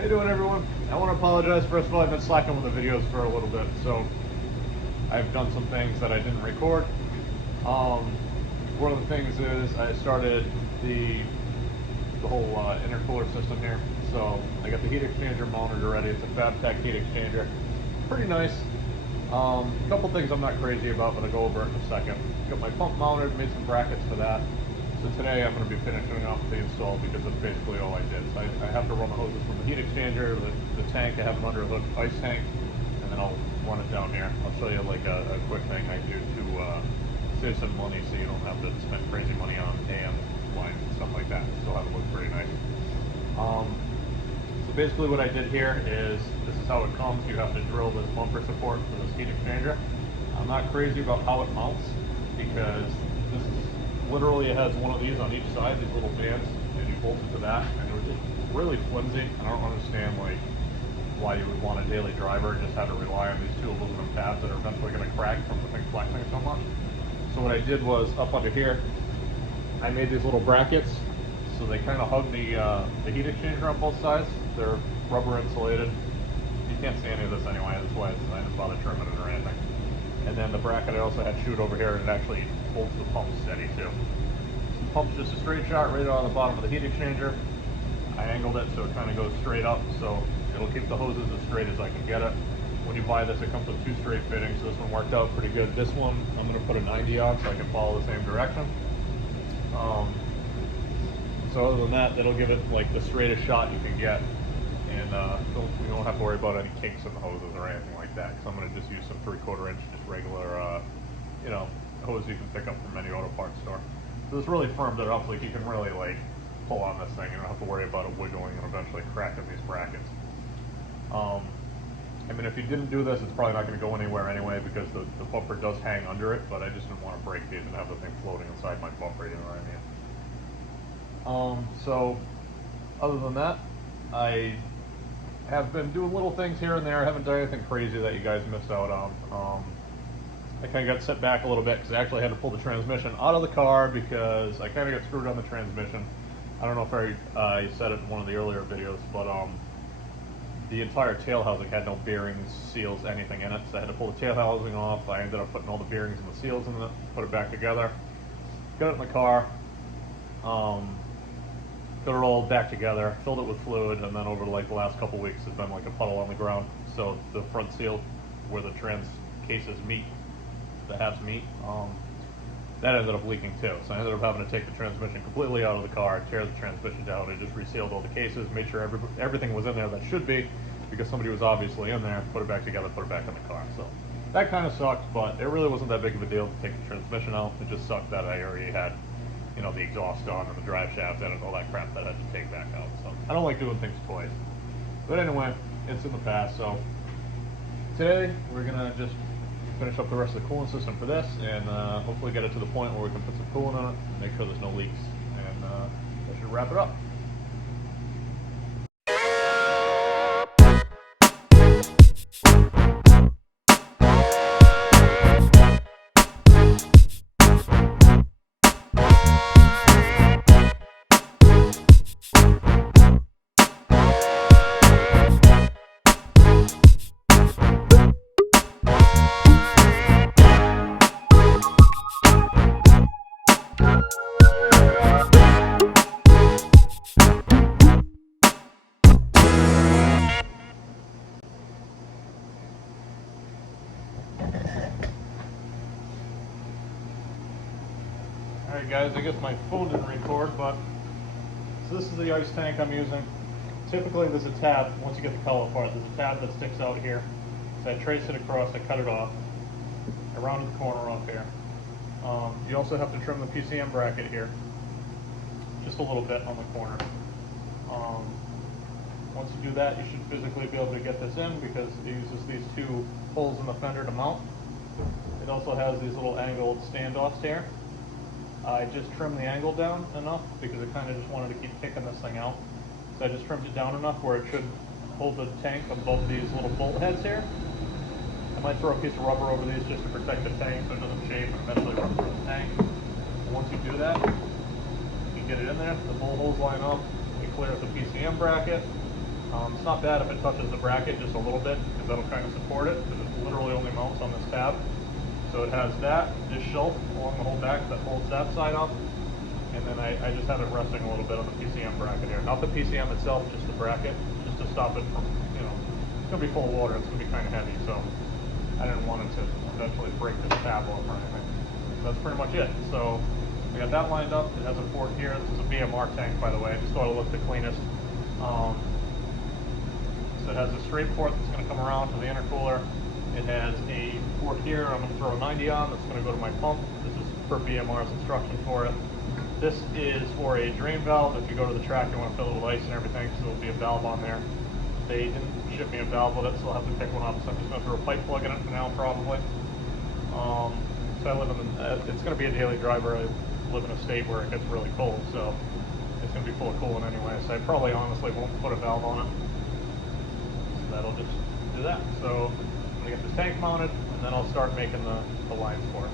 How you doing, everyone? I want to apologize. First of all, I've been slacking with the videos for a little bit, so I've done some things that I didn't record. One of the things is I started the whole intercooler system here. So I got the heat exchanger mounted already. It's a FabTech heat exchanger. Pretty nice. A couple things I'm not crazy about, but I'll go over it in a second. Got my pump mounted, made some brackets for that. So today I'm going to be finishing off the install because that's basically all I did. So I have to run the hoses from the heat exchanger to the tank. I have an underhood ice tank, and then I'll run it down here. I'll show you like a quick thing I do to save some money so you don't have to spend crazy money on AM lines and stuff like that. Still have it look pretty nice. So basically what I did here is, this is how it comes. You have to drill this bumper support for this heat exchanger. I'm not crazy about how it mounts because this is literally, it has one of these on each side, these little bands, and you bolt it to that, and it was just really flimsy. I don't understand like why you would want a daily driver and just have to rely on these two aluminum tabs that are eventually going to crack from the thing flexing so much. So what I did was, up under here, I made these little brackets, so they kind of hug the heat exchanger on both sides. They're rubber insulated. You can't see any of this anyway, that's why I didn't bother trimming it or anything. And then the bracket I also had shoot over here, and it actually holds the pump steady too. The pump's just a straight shot right on the bottom of the heat exchanger. I angled it so it kind of goes straight up, so it'll keep the hoses as straight as I can get it. When you buy this, it comes with two straight fittings, so this one worked out pretty good. This one, I'm going to put a 90 on so I can follow the same direction. So other than that, that'll give it like the straightest shot you can get, and you don't have to worry about any kinks in the hoses or anything like that, because I'm going to just use some 3/4 inch, just regular, hose you can pick up from any auto parts store. So this really firmed it up, like you can really like pull on this thing. You don't have to worry about it wiggling and eventually cracking these brackets. I mean, if you didn't do this, it's probably not going to go anywhere anyway because the bumper does hang under it, but I just didn't want to break these and have the thing floating inside my bumper, you know what I mean? So other than that, I have been doing little things here and there. I haven't done anything crazy that you guys missed out on. I kind of got set back a little bit because I actually had to pull the transmission out of the car because I kind of got screwed on the transmission. I don't know if I said it in one of the earlier videos, but the entire tail housing had no bearings, seals, anything in it, so I had to pull the tail housing off. I ended up putting all the bearings and the seals in it, put it back together, got it in the car, got it all back together, filled it with fluid, and then over like the last couple weeks it's been like a puddle on the ground. So the front seal where the trans cases meet, the halves meet, that ended up leaking too. So I ended up having to take the transmission completely out of the car, tear the transmission down, and just resealed all the cases, made sure everything was in there that should be, because somebody was obviously in there, put it back together, put it back in the car. So that kind of sucked, but it really wasn't that big of a deal to take the transmission out. It just sucked that I already had, the exhaust on and the drive shaft and all that crap that I had to take back out. So I don't like doing things twice. But anyway, it's in the past. So today we're gonna just finish up the rest of the cooling system for this, and hopefully get it to the point where we can put some coolant on it, make sure there's no leaks, and that should wrap it up. Alright guys, I guess my phone didn't record, but so this is the ice tank I'm using. Typically there's a tab, once you get the color apart, there's a tab that sticks out here. So I trace it across, I cut it off. I rounded the corner off here. You also have to trim the PCM bracket here, just a little bit on the corner. Once you do that, you should physically be able to get this in because it uses these two holes in the fender to mount. It also has these little angled standoffs here. I just trimmed the angle down enough because I kind of just wanted to keep kicking this thing out. So I just trimmed it down enough where it should hold the tank above these little bolt heads here. I might throw a piece of rubber over these just to protect the tank so it doesn't chafe and eventually run through the tank. And once you do that, you get it in there, the bolt holes line up, you clear up the PCM bracket, It's not bad if it touches the bracket just a little bit, because that'll kind of support it, because it literally only mounts on this tab. So it has this shelf along the whole back that holds that side up, and then I just have it resting a little bit on the PCM bracket here. Not the PCM itself, just the bracket, just to stop it from, it's going to be full of water, it's going to be kind of heavy, so I didn't want it to eventually break this tab off or anything. That's pretty much it. So I got that lined up. It has a port here. This is a BMR tank, by the way. I just thought it looked the cleanest. So it has a straight port that's going to come around to the intercooler. It has a port here. I'm going to throw a 90 on. That's going to go to my pump. This is per BMR's instruction for it. This is for a drain valve. If you go to the track, you want to fill it with ice and everything, so there'll be a valve on there. They didn't ship me a valve with it, so I'll have to pick one up. So I'm just going to throw a pipe plug in it for now, probably. So I live in it's going to be a daily driver. I live in a state where it gets really cold, so it's going to be full of coolant anyway. So I probably honestly won't put a valve on it. So that'll just do that. So I'm going to get this tank mounted, and then I'll start making the lines for it.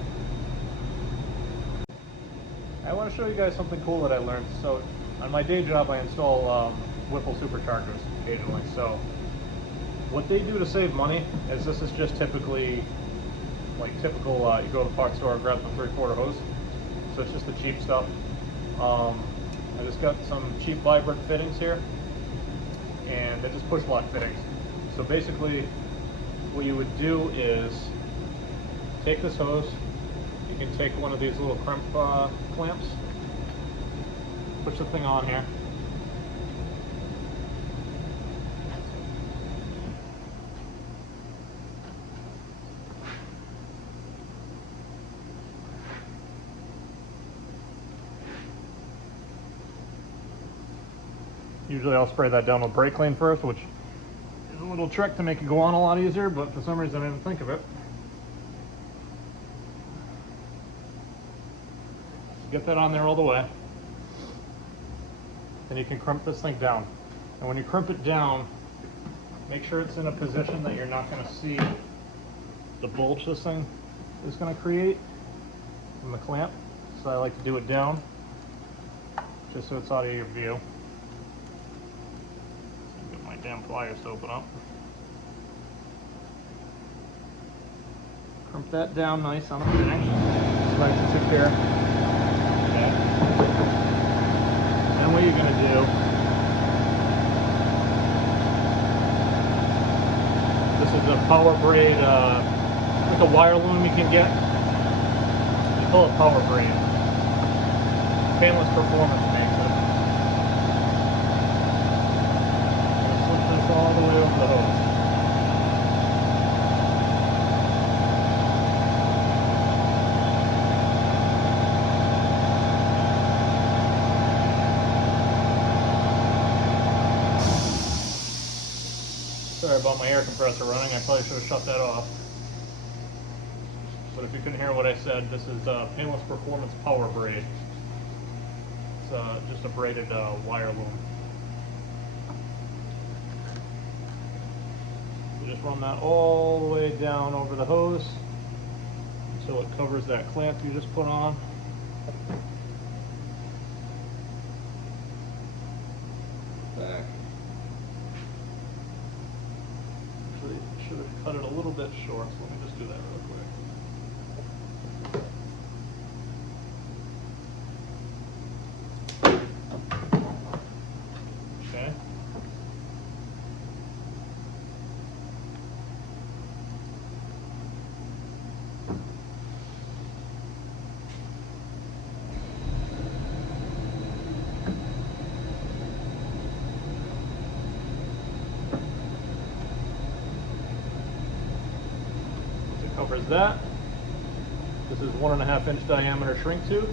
I want to show you guys something cool that I learned. So on my day job, I install Whipple superchargers occasionally. So what they do to save money is this is just typically typical, you go to the parts store and grab the 3/4 hose. So it's just the cheap stuff. I just got some cheap vibrant fittings here, and they're just push lock fittings. So basically what you would do is take this hose, you can take one of these little crimp clamps, push the thing on here, usually I'll spray that down with brake clean first, which is a little trick to make it go on a lot easier, but for some reason I didn't think of it. So get that on there all the way. Then you can crimp this thing down. And when you crimp it down, make sure it's in a position that you're not going to see the bulge this thing is going to create from the clamp. So I like to do it down, just so it's out of your view. Get my damn pliers to open up. Crimp that down nice on the finish. It's nice and secure. Okay. Then what you're going to do, this is a power braid, like a wire loom you can get. They call it power braid. Painless Performance makes it. Slip this all the way over the hose. Sorry about my air compressor running. I probably should have shut that off. But if you couldn't hear what I said, this is Painless Performance Power Braid. It's just a braided wire loom. You just run that all the way down over the hose until it covers that clamp you just put on. Back. Actually, should have cut it a little bit short, so let me just do that real quick. Okay. Covers that. This is 1.5 inch diameter shrink tube.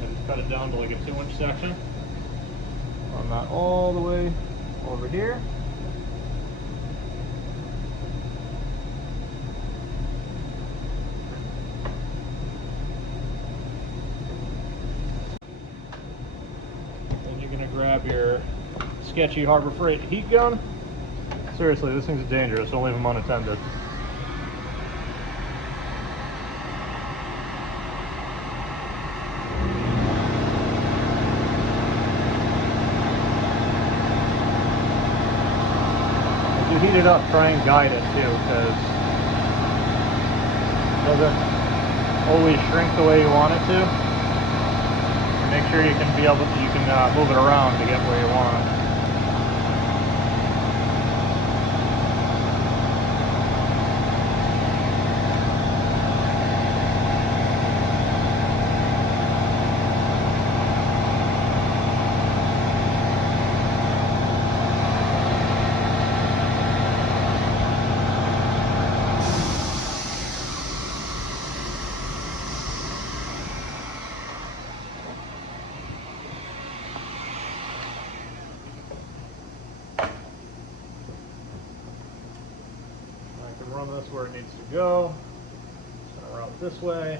I just cut it down to like a 2-inch section. Run that all the way over here. Then you're gonna grab your sketchy Harbor Freight heat gun. Seriously, this thing's dangerous. Don't leave them unattended. heat it up, try and guide it too, because it doesn't always shrink the way you want it to. And make sure you can move it around to get where you want it. Run this where it needs to go. Center out this way.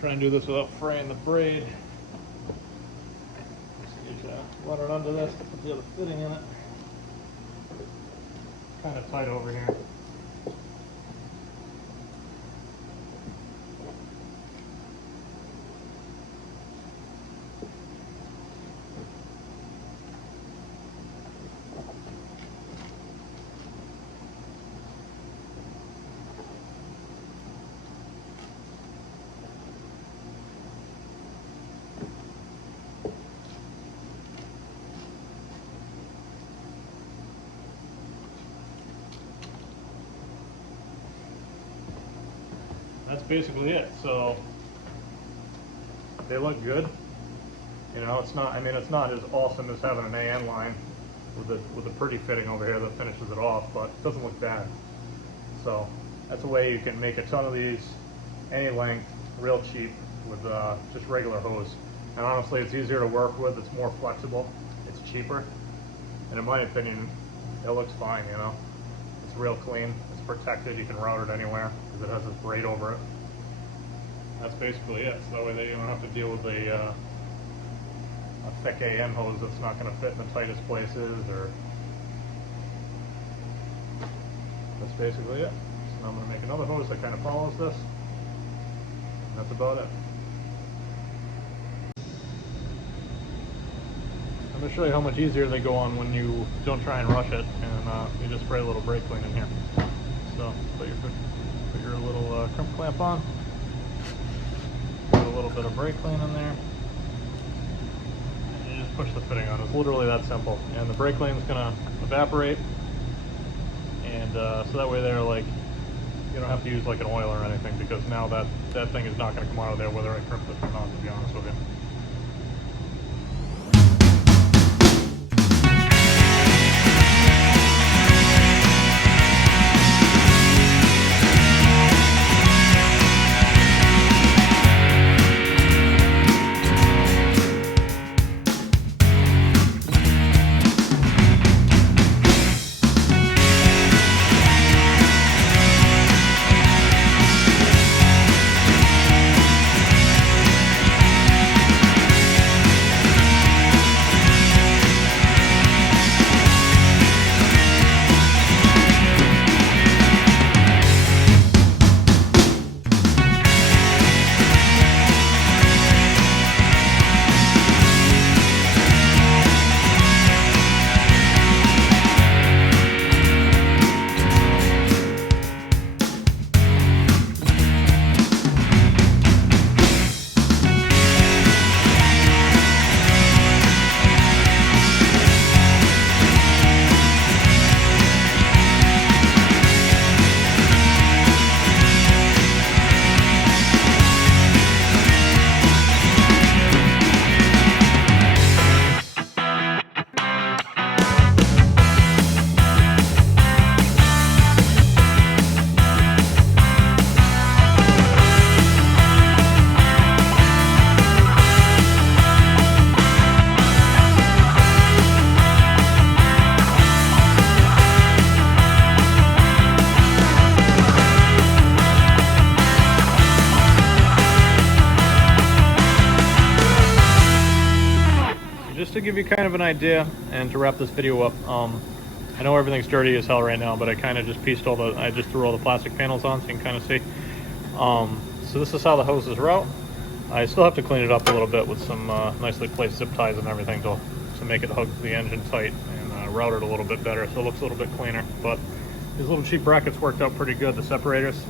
Try and do this without fraying the braid. Just need to run it under this to put the other fitting in it. Kind of tight over here. That's basically it. So they look good. You know, it's not as awesome as having an AN line with a pretty fitting over here that finishes it off, but it doesn't look bad. So that's a way you can make a ton of these any length real cheap with just regular hose. And honestly, it's easier to work with, it's more flexible, it's cheaper, and in my opinion it looks fine. You know, it's real clean, it's protected, you can route it anywhere because it has this braid over it. That's basically it. So that way you don't have to deal with a thick AN hose that's not going to fit in the tightest places. Or that's basically it. So now I'm going to make another hose that kind of follows this. And that's about it. I'm going to show you how much easier they go on when you don't try and rush it, and you just spray a little brake clean in here. So put your little crimp clamp on. Put a little bit of brake clean in there. And you just push the fitting on. It's literally that simple. And the brake clean is going to evaporate. And so that way they're like, you don't have to use like an oil or anything, because now that thing is not going to come out of there whether I crimp it or not, to be honest with you. Just to give you kind of an idea and to wrap this video up, I know everything's dirty as hell right now, but I kind of just I just threw all the plastic panels on so you can kind of see. So this is how the hoses route. I still have to clean it up a little bit with some nicely placed zip ties and everything to make it hug the engine tight and route it a little bit better so it looks a little bit cleaner. But these little cheap brackets worked out pretty good, the separators.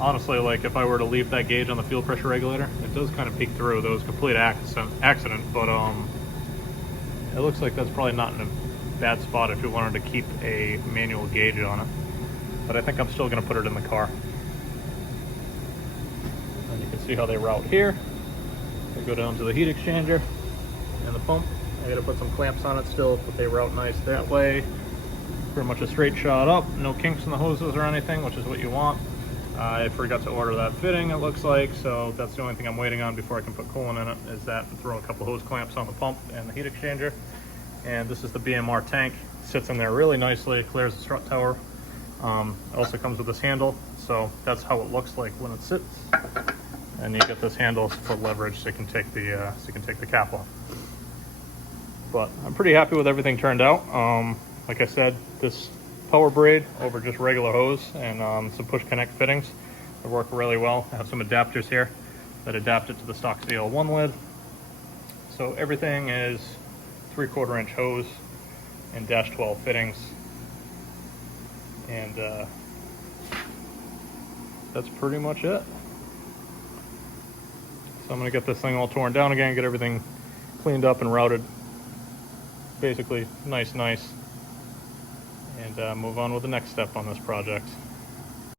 Honestly, like if I were to leave that gauge on the fuel pressure regulator, it does kind of peek through. That was a complete accident, but it looks like that's probably not in a bad spot if you wanted to keep a manual gauge on it. But I think I'm still going to put it in the car. And you can see how they route here. They go down to the heat exchanger and the pump. I got to put some clamps on it still, but they route nice that way. Pretty much a straight shot up, no kinks in the hoses or anything, which is what you want. I forgot to order that fitting, it looks like, so that's the only thing I'm waiting on before I can put coolant in it, is that and throw a couple hose clamps on the pump and the heat exchanger. And this is the BMR tank. It sits in there really nicely, clears the strut tower. It also comes with this handle, so that's how it looks like when it sits. And you get this handle for leverage so you can take the cap off. But I'm pretty happy with everything turned out. Like I said, this power braid over just regular hose and some push connect fittings. They work really well. I have some adapters here that adapt it to the stock CL1 lid. So everything is 3/4 inch hose and dash 12 fittings. And that's pretty much it. So I'm gonna get this thing all torn down again, get everything cleaned up and routed. Basically nice, and move on with the next step on this project.